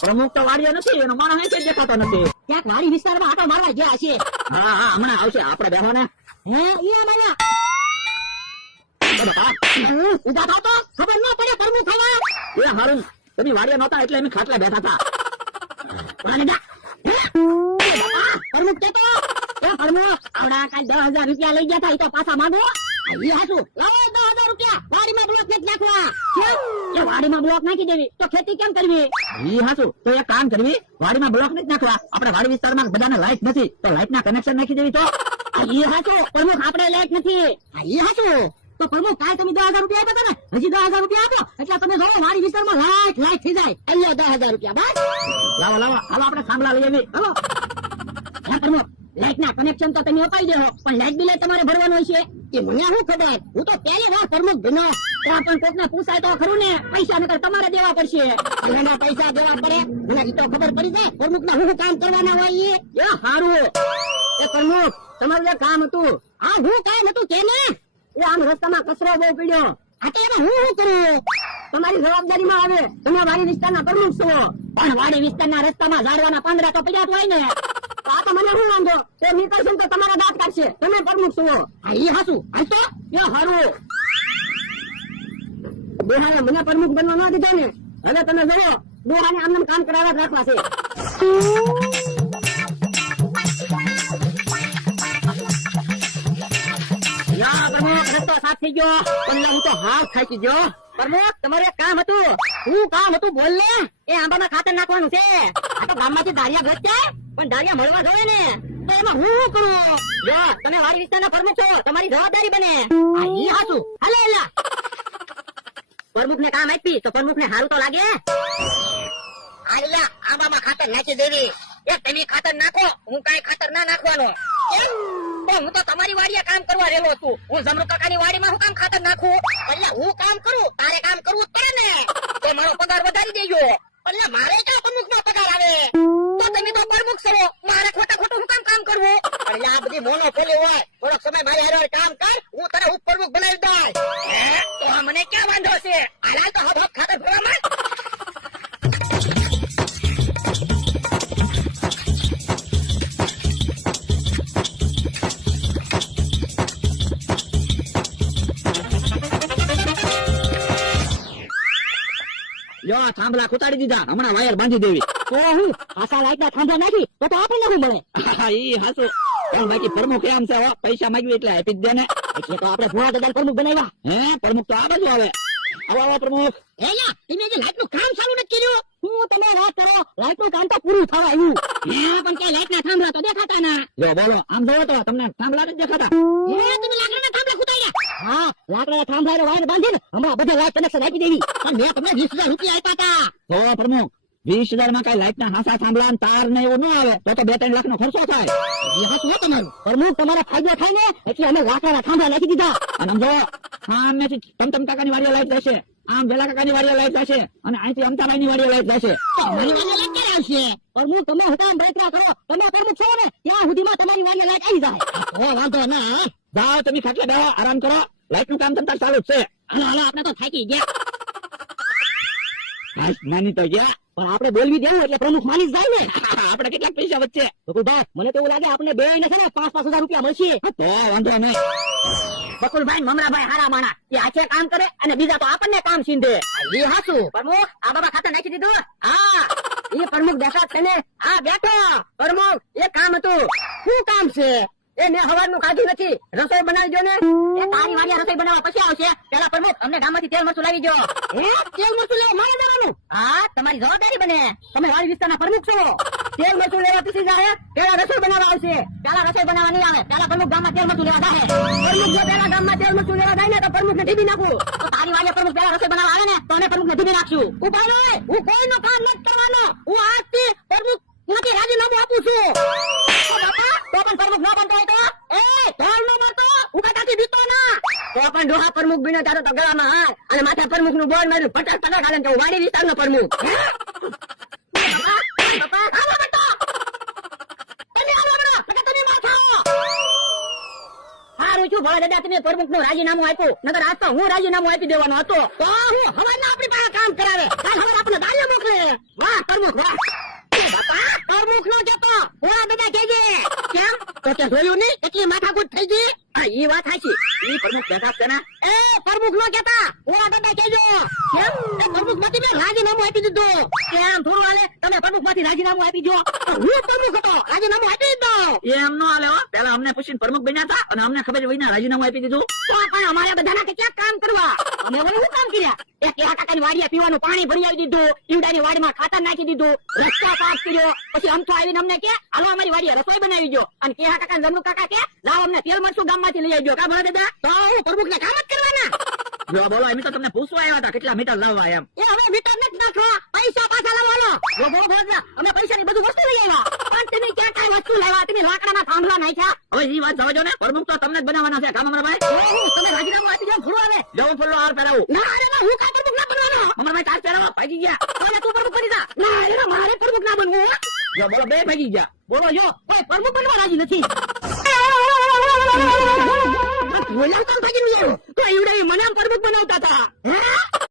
પ્રમુખ તો વાડીએ નથી, એનો માણસ અહીં દેખાતો નથી. ક્યાંક વાડી વિસ્તારમાં આટો મારવા ગયા હશે. હા હા, હમણાં આવશે. આપણે બેહો ને. ઉભા થાવ તો ખબર ન પડે પ્રમુખ થવા. એ હારું, તમે વાડીએ નહોતા એટલે અમે ખાટલા બેઠા હતા. પ્રમુખ કેતો પ્રમુખ આવડા કાલ 10,000 રૂપિયા લઈ ગયા હતા, એ તો પાછા માંગો. એ હાસુ લાવો 10,000 રૂપિયા. વાડીમાં બ્લોક નથી નાખવા. એ વાડીમાં બ્લોક નાખી દેવી તો ખેતી કેમ કરવી? ઈ હાસુ, તો એક કામ કરવી, વાડીમાં બ્લોક નથી નાખવા. આપણે વાડી વિસ્તારમાં બધાને લાઈટ નથી, તો લાઈટ ના કનેક્શન નાખી દેવી. તો એ હાસુ પ્રમુખ, આપણે લાઈટ નથી. એ હાસુ તો પ્રમુખ કાલ તમે 10,000 રૂપિયા આપ્યા હતા ને, હજી 10,000 રૂપિયા આપો એટલે તમે જોવો વાડી વિસ્તારમાં લાઈટ થઈ જાય. અહીંયા 10,000 રૂપિયા બસ. લાવો લાવો, હાલો આપણે થાંભલા લઈ આવી. હાલો. હે પ્રમુખ, લાઈટ ના કનેક્શન તો તમે અપાઈ દેવો, પણ લાઈટ બિલ તમારે ભરવાનું હોય છે. એ મને શું ખબર, હું તો પહેલી વાર પ્રમુખ બન્યો. તો પણ કોકને પૂછાય તો ખરું ને, પૈસા નકર તમારે દેવા પડશે. એના પૈસા દેવા પડે, મને ઈ તો ખબર પડી જાય પ્રમુખ ના શું કામ કરવાના હોય. એ સારું. એ પ્રમુખ, તમારું જે કામ હતું. હા, હું કામ હતું તેને. એ આમ રસ્તામાં કચરો બહુ પડ્યો. આ તો એમાં હું શું કરું? તમારી જવાબદારીમાં આવે. તમે વાડી વિસ્તારના પ્રમુખ છો, પણ વાડી વિસ્તારના રસ્તામાં ઝાડવાના પાંદડા તો પડ્યા જ હોય ને. આ તો મને શું વાંધો, તે નીકળશે તો તમારા દાંત કાઢશે. તમે પ્રમુખ છો. હા, એ હાસુ. હાલ તો એ હારું. ડોહાને મને પ્રમુખ બનવા ના દીધો ને, હવે તમે જુઓ ડોહાને આમને કામ કરાવવા જ રાખવા છે. ના પ્રમુખ, રસ્તો સાફ થઈ ગયો, પણ હું તો હાથ થાકી ગયો. પ્રમુખ, તમારે કામ હતું. શું કામ હતું બોલ ને. એ આંબામાં ખાતર નાખવાનું છે. આ તો ગામમાંથી ધારિયા ઘટ છે, પણ ધારિયા મળવા જોઈએ ને, તો એમાં હું શું કરું? જો તમે વાડી વિસ્તારના પ્રમુખ છો, તમારી જવાબદારી બને. આ ઈ હાસુ. હાલે એલા પ્રમુખ ને કામ આપી તો પ્રમુખ ને સારું તો લાગે. આલિયા આંબામાં ખાતર નાખી દેવી. એ તમે ખાતર નાખો, હું કઈ ખાતર ના નાખવાનો. હું તો તમારી વાડીએ કામ કરવા રહેલો છું. હું જમરૂ કાકાની વાડીમાં હું કામ ખાતર નાખું? એટલે હું કામ કરું, તારે કામ કરવું પડે ને. તો મારો પગાર વધારી દેજો. એટલે મારે ક્યાં પ્રમુખ નો પગાર આવે? તો તમે તો પ્રમુખ છો, મારે ખોટા ખોટું હું કામ કરવું? એટલે આ બધી મોનોપોલી હોય. થોડોક સમય મારી હારે કામ કર, હું તને ઉપપ્રમુખ બનાવી દઉં. તો મને ક્યાં વાંધો છે? હાલ તો હબ ખાતર ભરવામાં. જો થાંભલા કુતાડી દીધા, હમણાં વાયર બાંધી દેવી. તો હું આશા લાઈટ ના થાંભલા નાખી તો આપણને શું મળે? ઈ હાસુ, પણ બાકી પ્રમુખ એમ છે, પૈસા માંગ્યું એટલે આપી જ દે ને. એટલે તો આપણે ભુવા દાદા પ્રમુખ બનાવ્યા. હે પ્રમુખ તો આ બાજુ આવે. આવો આવો પ્રમુખ. એલા તમે જે લાઈટ નું કામ ચાલુ નથી કર્યું. હું તમે વાત કરો, લાઈટ નું કામ તો પૂરું થવા આવ્યું. પણ કઈ લાઈટ ના થાંભલા તો દેખાતા ના. જો બોલો, આમ જોવો તો તમને થાંભલા નથી દેખાતા. તમે લાકડાના થાંભલા ખુદાડ્યા? હા, લાકડાના થાંભલા વાયર બાંધીને હમણાં બધા લાઈટ કનેક્શન આપી દેવી. પણ મેં તમને 20,000 રૂપિયા આપ્યા હતા. તો પ્રમુખ 20,000 માં કઈ લાઈટ ના હાસા થાંભલા તાર ને એવું ન આવે તો 2-3 લાખ નો ખર્ચો થાય. એ હાથ હોય તમારું. પ્રમુખ તમારે ફાયદો થાય ને એટલે અમે લાકડાના થાંભલા નાખી દીધા. અને આમ જો સામેથી ટમટમ કાકાની વાડીએ લાઈટ જશે, આમ વેલા કાકાની વાડીએ લાઈટ જશે, અને અહીંથી અમતાભાઈ ની વાડીએ લાઈટ જશે. તમારી વાડીએ લાઈટ ક્યારે આવશે? પ્રમુખ તમે હટામ બળતરા કરો, તમે પ્રમુખ છો ને ત્યાં સુધીમાં તમારી વાડીએ લાઈટ આવી જાય. ઓ વાંધો ના. જાઓ તમે ખાટલા બેહો, આરામ કરો. લાઈટ નું કામ તમતાર ચાલુ જ છે. હાલો હાલો, આપણે તો થાકી ગયા. નાની તો ગયા, પણ આપણે બોલવી દેવું એટલે પ્રમુખ માની જાય ને. આપણે કેટલાક પૈસા વચ્ચે? બકુલભાઈ, મને તો એવું લાગે આપણે બે ને છે ને 5,000 રૂપિયા મળશે. તો વાંધો નહીં. બકુલભાઈ મમરાભાઈ હારા માણા, એ હાથે કામ કરે અને બીજા તો આપણને કામ સીંધે. એ હાસુ. પ્રમુખ આ બાબા ખાતર નાખી દીધું. હા, એ પ્રમુખ બેઠા છે ને. હા બેઠો. પ્રમુખ એ કામ હતું. શું કામ છે? એ મેં હવારનું ખાધું નથી, રસોઈ બનાવી દો ને. એ તારી વાડીએ રસોઈ બનાવવા પછી આવશે. પેલા પ્રમુખ અમને ગામમાંથી તેલ મરચું લાવી દો. હે, તેલ મરચું લેવા મારે જવાનું? હા, તમારી જવાબદારી બને. તમે વાડી વિસ્તારના પ્રમુખ છો. તેલ મરચું લેવા પીસી જાય, પેલા રસોઈ બનાવવા આવશે. પેલા રસોઈ બનાવવા નહીં આવે, પેલા પ્રમુખ ગામમાં તેલ મરચું લેવા જાય. પ્રમુખ જો પેલા ગામમાં તેલ મરચું લેવા જાય ને તો પ્રમુખ ને ઢીબી નાખું. તો તારી વાડીએ પ્રમુખ પેલા રસોઈ બનાવવા આવે ને તો અમે પ્રમુખ ને ઢીબી નાખશું. ઉભા રહો, હું કોઈનું કામ નથી કરવાનો. હું આજથી પ્રમુખ માંથી રાજીનામું આપું છું. તો પણ પ્રમુખ ના બનતો હોય તો ધોળ ન મારતો, ઉભા તાથી બીતો ના. તો પણ ડોહા પ્રમુખ બન્યો ત્યારે તો ગળામાં હાર અને માથે પ્રમુખ નું બોર્ડ માર્યું 50% કાલે કે વાડી વિસ્તાર નો પ્રમુખ. સારું છું ભોળા દાદા, તમે પ્રમુખ નું રાજીનામું આપ્યું, નકર આજ તો હું રાજીનામું આપી દેવાનો હતો. તો હું હવે આપણી પાસે કામ કરાવે, કાલ હવે આપણે દાડિયા મોકલે. વાહ. દીધું. કેમ થોડું હાલે? તમે પ્રમુખ માંથી રાજીનામું આપી દો. હું પ્રમુખ હતો, રાજીનામું આપી જ દો. એમ નો હાલે હો. પેલા અમને પૂછીને પ્રમુખ બન્યા હતા અને અમને ખબર વિના રાજીનામું આપી દીધું. તો પણ અમારે બધાના કેટલાક કામ કરવા. અમે ઓલું શું કામ કર્યા? એક કેહા કાકાની વાડીએ પીવાનું પાણી ભરી આવી દીધું, ઈવડાની વાડીમાં ખાતર નાખી દીધું, રસ્તા સાફ કર્યો. પછી અમથો આવીને અમને કે હાલો અમારી વાડીએ રસોઈ બનાવી દો. અને કેહા કાકા જમનુ કાકા કે લાવો અમને તેલ મરચું ગામમાંથી લઈ આવજો. કા ભણા દાદા? તો હું પ્રમુખને કામ જ કરવાના. જો બોલો, એમ તો તમને પૂછવા આવ્યા હતા કેટલા મીટર લાવવા એમ. એ હવે મીટર નથી નાખવા, પૈસા પાછા લાવવાનો. જો બોલો ભણા, અમે પૈસાની બધું વસ્તુ લઈ આવ્યા. પણ તમે ક્યાં કાંઈ વસ્તુ લાવ્યા? તમે લાકડાના થાંભલા નાખ્યા. હવે એ વાત જવા દો ને, પ્રમુખ તો તમને જ બનાવવાના છે. કામ અમરાભાઈ, તમે રાજીનામું આપી દો, થોડું આવે. જવું ફૂલો હાર પહેરાવું. ના અરે ના, હું કા પ્રમુખ ના બનવાનો. અમરાભાઈ તાર પહેરાવો, ભાગી ગયા. હવે તું પ્રમુખ બની જા. ના અરે મારે પ્રમુખ ના બનવું. હો. જો બોલો, બે ભાગી ગયા. બોલો જો, કોઈ પ્રમુખ બનવા રાજી નથી. બોલાવ તો ભાગી ગયો. તો ઈવડે મને પ્રમુખ બનાવતા હતા. હે?